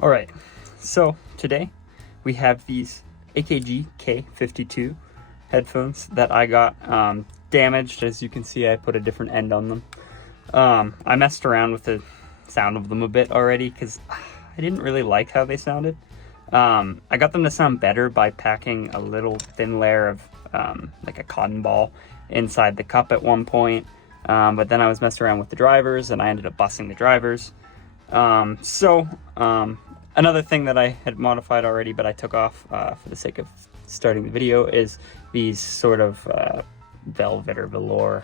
All right, so today we have these AKG K52 headphones that I got damaged. As you can see, I put a different end on them. I messed around with the sound of them a bit already because I didn't really like how they sounded. I got them to sound better by packing a little thin layer of like a cotton ball inside the cup at one point, but then I was messing around with the drivers and I ended up busting the drivers. Another thing that I had modified already, but I took off for the sake of starting the video, is these sort of velvet or velour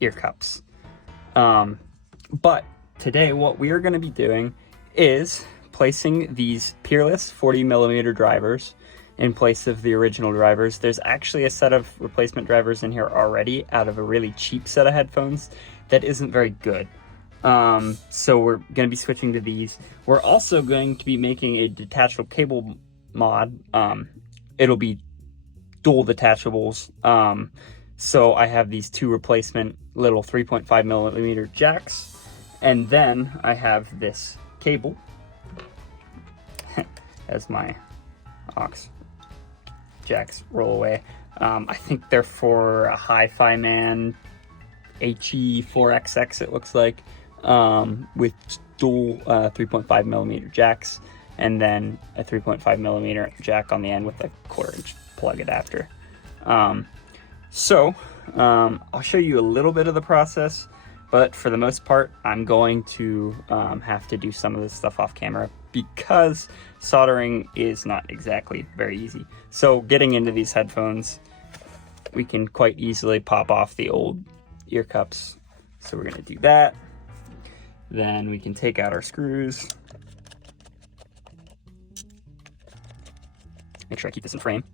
ear cups. But today what we are going to be doing is placing these Peerless 40mm drivers in place of the original drivers. There's actually a set of replacement drivers in here already out of a really cheap set of headphones that isn't very good. So we're going to be switching to these. We're also going to be making a detachable cable mod. It'll be dual detachables. So I have these two replacement little 3.5mm jacks, and then I have this cable as my aux jacks roll away. I think they're for a Hi-Fi Man HE4XX, it looks like, with dual 3.5mm jacks, and then a 3.5mm jack on the end with a 1/4-inch plug adapter. I'll show you a little bit of the process, but for the most part, I'm going to have to do some of this stuff off camera because soldering is not exactly very easy. So getting into these headphones, we can quite easily pop off the old ear cups. So we're gonna do that. Then we can take out our screws. Make sure I keep this in frame.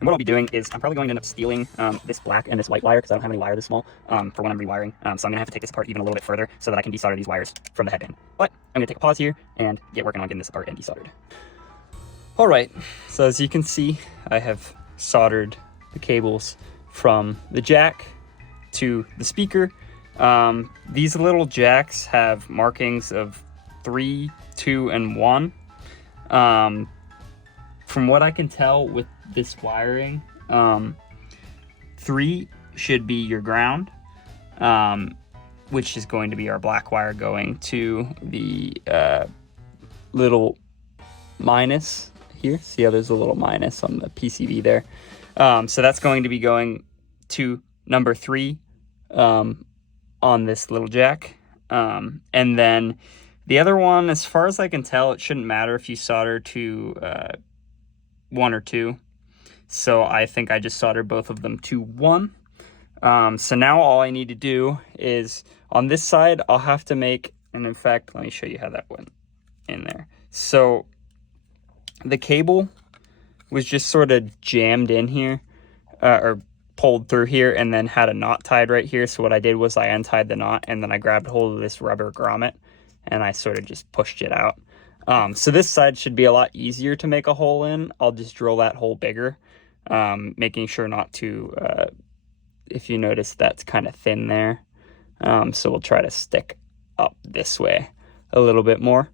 And what I'll be doing is I'm probably going to end up stealing this black and this white wire because I don't have any wire this small for when I'm rewiring. So I'm gonna have to take this apart even a little bit further so that I can desolder these wires from the headband. But I'm gonna take a pause here and get working on getting this apart and desoldered. All right, so as you can see, I have soldered the cables from the jack to the speaker. These little jacks have markings of 3, 2, and 1. From what I can tell with this wiring, 3 should be your ground, which is going to be our black wire going to the little minus here. See how there's a little minus on the PCB there? So that's going to be going to number 3 on this little jack. And then the other one, as far as I can tell, it shouldn't matter if you solder to 1 or 2. So I think I just soldered both of them to 1. So now all I need to do is on this side, I'll have to make, and in fact, let me show you how that went in there. So the cable was just sort of jammed in here, or pulled through here, and then had a knot tied right here. So what I did was I untied the knot, and then I grabbed hold of this rubber grommet, and I sort of just pushed it out. So this side should be a lot easier to make a hole in. I'll just drill that hole bigger, making sure not to, if you notice, that's kind of thin there. So we'll try to stick up this way a little bit more.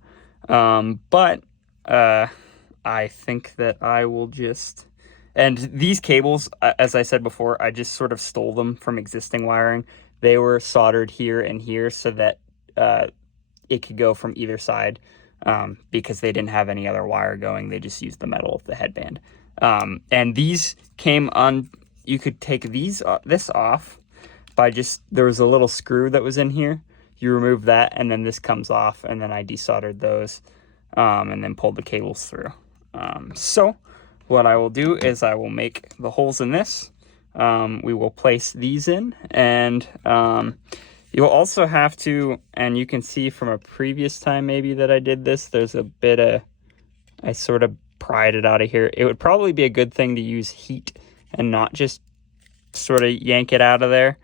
I think that I will just, and these cables, as I said before, I just sort of stole them from existing wiring. They were soldered here and here so that it could go from either side, because they didn't have any other wire going. They just used the metal of the headband. And these came on, you could take this off by just, there was a little screw that was in here. You remove that, and then this comes off, and then I desoldered those, and then pulled the cables through. So what I will do is I will make the holes in this. We will place these in, and you'll also have to, and you can see from a previous time maybe that I did this, there's a bit of, I sort of pried it out of here. It would probably be a good thing to use heat and not just sort of yank it out of there.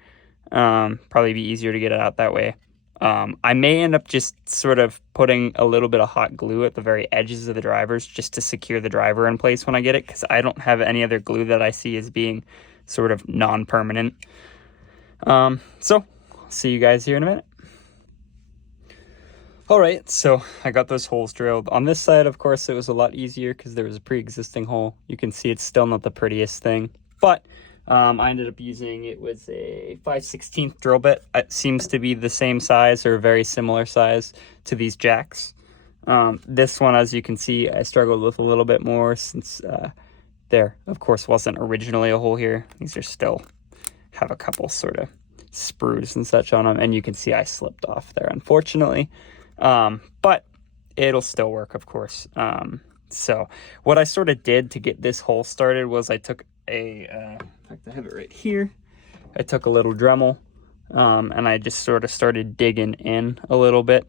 Probably be easier to get it out that way. I may end up just sort of putting a little bit of hot glue at the very edges of the drivers just to secure the driver in place when I get it, because I don't have any other glue that I see as being sort of non-permanent. So I'll see you guys here in a minute. All right, so I got those holes drilled. On this side, of course, it was a lot easier because there was a pre-existing hole. You can see it's still not the prettiest thing, but I ended up using, it was a 5/16 drill bit. It seems to be the same size or very similar size to these jacks. This one, as you can see, I struggled with a little bit more since there, of course, wasn't originally a hole here. These are still have a couple sort of sprues and such on them, and you can see I slipped off there, unfortunately. But it'll still work, of course. So what I sort of did to get this hole started was I took in fact, I have it right here. I took a little Dremel, and I just sort of started digging in a little bit.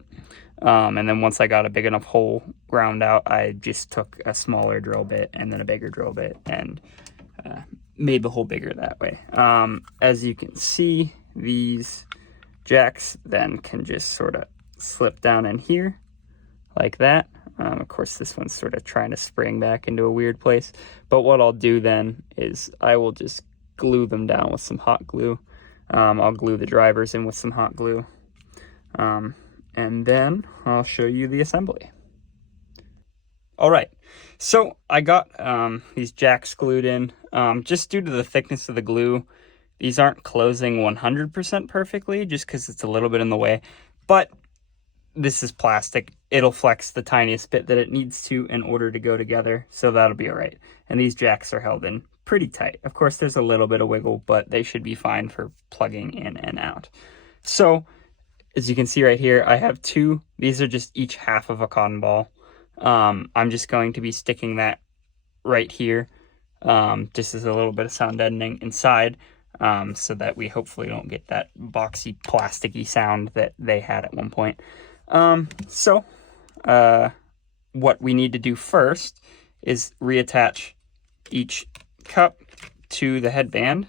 And then once I got a big enough hole ground out, I just took a smaller drill bit and then a bigger drill bit and made the hole bigger that way. As you can see, these jacks then can just sort of slip down in here like that. Of course, this one's sort of trying to spring back into a weird place, but what I'll do then is I will just glue them down with some hot glue. I'll glue the drivers in with some hot glue, and then I'll show you the assembly. All right, so I got these jacks glued in. Just due to the thickness of the glue, these aren't closing 100% perfectly just because it's a little bit in the way, but this is plastic. It'll flex the tiniest bit that it needs to in order to go together, so that'll be all right. And these jacks are held in pretty tight. Of course, there's a little bit of wiggle, but they should be fine for plugging in and out. So, as you can see right here, I have two. These are just each half of a cotton ball. I'm just going to be sticking that right here, just as a little bit of sound deadening inside, so that we hopefully don't get that boxy, plasticky sound that they had at one point. What we need to do first is reattach each cup to the headband.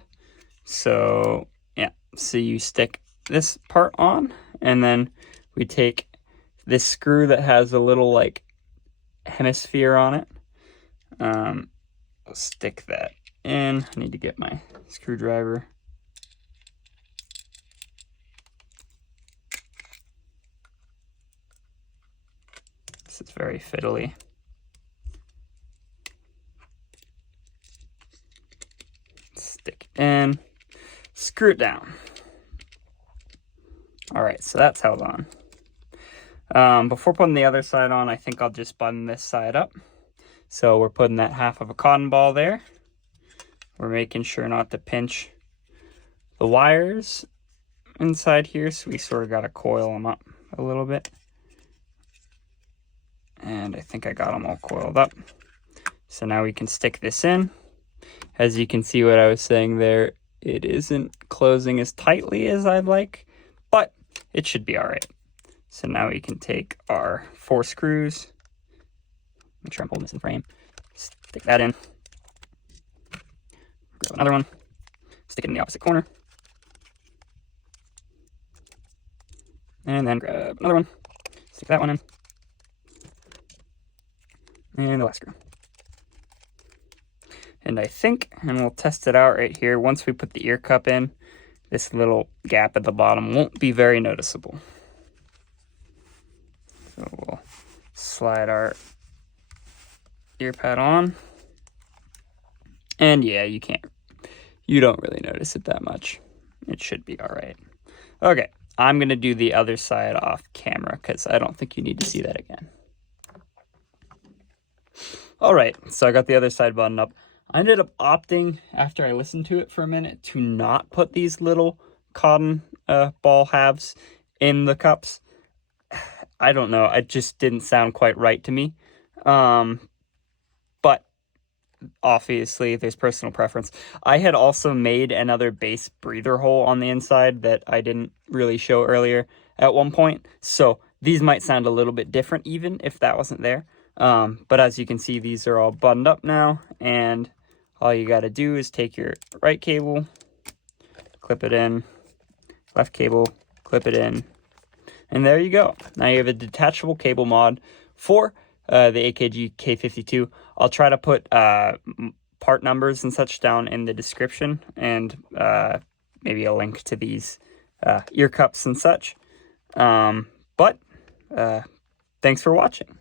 So yeah, so you stick this part on, and then we take this screw that has a little like hemisphere on it. I'll stick that in. I need to get my screwdriver. This is very fiddly. Stick it in, screw it down. All right, so that's held on. Before putting the other side on, I think I'll just button this side up. So we're putting that half of a cotton ball there. We're making sure not to pinch the wires inside here, so we sort of got to coil them up a little bit. And I think I got them all coiled up. So now we can stick this in. As you can see what I was saying there, it isn't closing as tightly as I'd like, but it should be all right. So now we can take our 4 screws. Make sure I'm holding this in frame. Stick that in. Grab another one. Stick it in the opposite corner. And then grab another one. Stick that one in. And the last screw. And I think, and we'll test it out right here, once we put the ear cup in, this little gap at the bottom won't be very noticeable. So we'll slide our ear pad on. And yeah, you don't really notice it that much. It should be all right. Okay, I'm going to do the other side off camera because I don't think you need to see that again. All right, so I got the other side buttoned up. I ended up opting, after I listened to it for a minute, to not put these little cotton ball halves in the cups. I don't know, it just didn't sound quite right to me. But obviously, there's personal preference. I had also made another base breather hole on the inside that I didn't really show earlier at one point. So these might sound a little bit different even if that wasn't there. But as you can see, these are all buttoned up now, and all you got to do is take your right cable, clip it in, left cable, clip it in, And there you go. Now you have a detachable cable mod for the AKG K52. I'll try to put part numbers and such down in the description, and maybe a link to these ear cups and such. But thanks for watching.